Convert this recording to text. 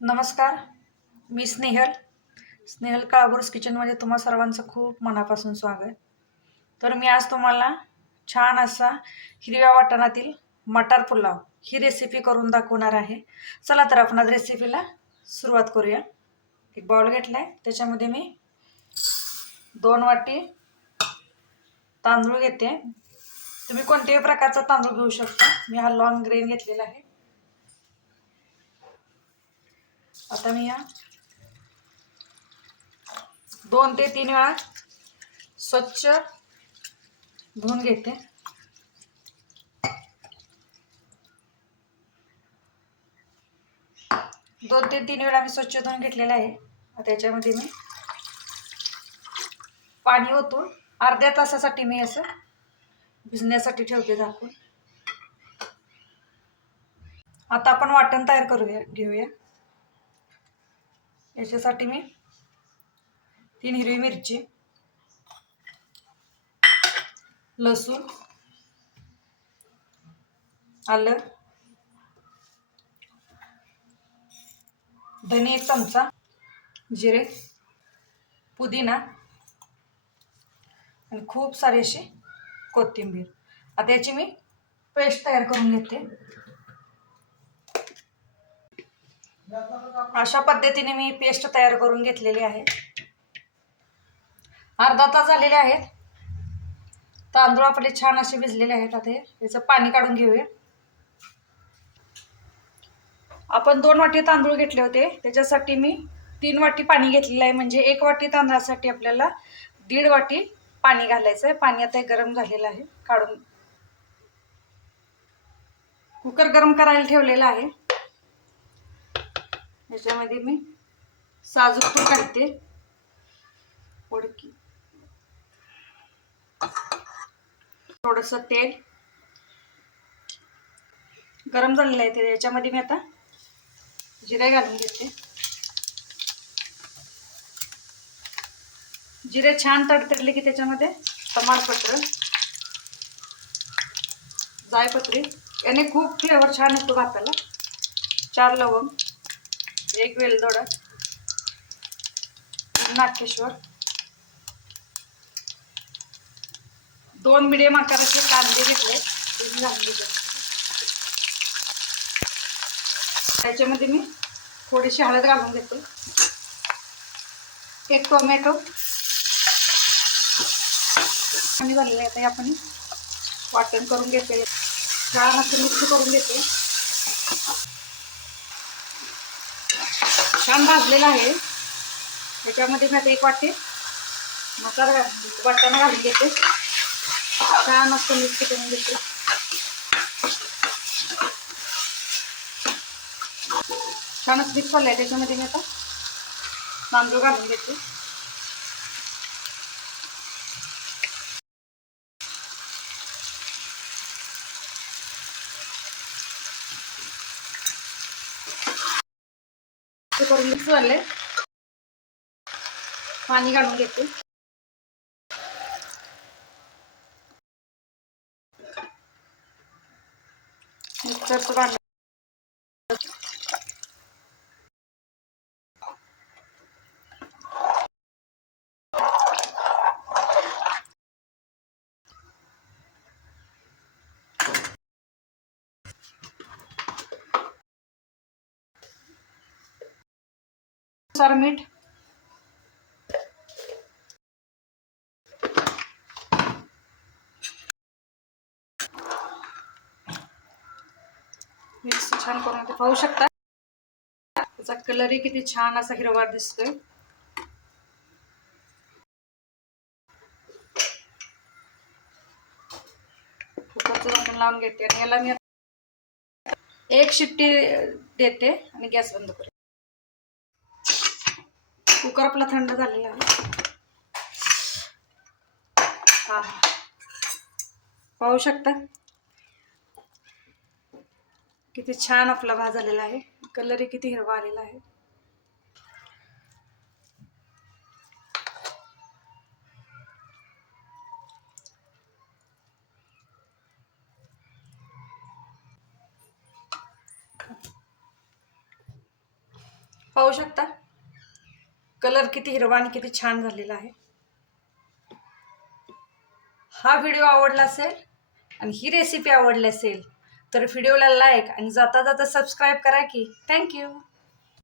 नमस्कार मी स्नेहल. स्नेहल काळाबोरस किचनमध्ये तुम्हा सर्वांचं खूप मनापासून स्वागत तर मी आज तुम्हाला छान असा हिरव्या वाटाणातील मटार पुलाव ही रेसिपी करून दाखवणार आहे. चला तर आपण आज रेसिपीला सुरुवात करूया. एक बाउल घेतला आहे त्याच्यामध्ये मी दोन वाटी तांदूळ घेते. तुम्ही कोणत्याही प्रकारचा तांदूळ घेऊ शकता. मी हा लॉंग ग्रेन घेतलेला आहे. आता मी या. दोन ते तीन वेळा स्वच्छ धुवून घेते. दोन ते तीन वेळा मी स्वच्छ धुवून घेतलेला आहे. त्याच्यामध्ये मी पाणी ओतून अर्ध्या तासासाठी मी असं भिजण्यासाठी ठेवते झाकून. आता आपण वाटण तयार करूया घेऊया. याच्यासाठी मी तीन हिरवी मिरची लसूण आलं धने एक चमचा जिरे पुदिना आणि खूप सारी अशी कोथिंबीर. आता याची मी पेस्ट तयार करून घेते. अशा पद्धतीने मी पेस्ट तयार करून घेतलेली आहे. अर्धा तास झालेले आहेत. तांदूळ आपले छान असे भिजलेले आहेत आता. याचं पाणी काढून घेऊया. आपण दोन वाटी तांदूळ घेतले होते. त्याच्यासाठी मी तीन वाटी पाणी घेतलेलं आहे. म्हणजे एक वाटी तांदळासाठी आपल्याला दीड वाटी पाणी घालायचं आहे. पाणी आता गरम झालेलं आहे. काढून कुकर गरम करायला ठेवलेला आहे. याच्यामध्ये मी साजूक पण घालते उडकी थोडस तेल. गरम झालेलं आहे ते याच्यामध्ये मी आता जिरे घालून घेते. जिरे छान तडतडले की त्याच्यामध्ये तमालपत्र जायपत्री. याने खूप फ्लेवर छान येतो भाताला. चार लवंग. एक वेलदोडा नाकेश्वर दोन मिडियम आकाराचे कांदे घेतले. त्याच्यामध्ये मी थोडीशी हळद घालून घेते. एक टोमॅटो. आणि झालेलं आता आपण वाटण करून घेते छान असं मिक्स करून घेते. छान भाजलेला आहे. त्याच्यामध्ये मी आता एक वाटी मसाला वाटताना घालून घेते. छान असं मिक्स करून घेते. छानच मिक्स झालं आहे त्याच्यामध्ये मी आता. तांदूळ घालून घेते. करून मिक्स झाले पाणी घालून घेते मिक्सरचं भांड सर मीठ मिक्स छान करून ते पाहू शकता. त्याचा कलरही किती छान असा हिरवार दिसतोय. लावून घेते आणि याला मी एक शिट्टी देते आणि गॅस बंद करते कुकर आपला थंड झालेला आहे. हा. पाहू शकता? किती छान आपला भात झालेला आहे. कलरही किती हिरवा आलेला आहे. पाहू शकता? कलर किती हिरवा आणि किती छान झालेला आहे. हा व्हिडिओ आवडला असेल आणि ही रेसिपी आवडली असेल तर व्हिडिओला लाईक आणि जाता जाता सबस्क्राईब करा की. थँक्यू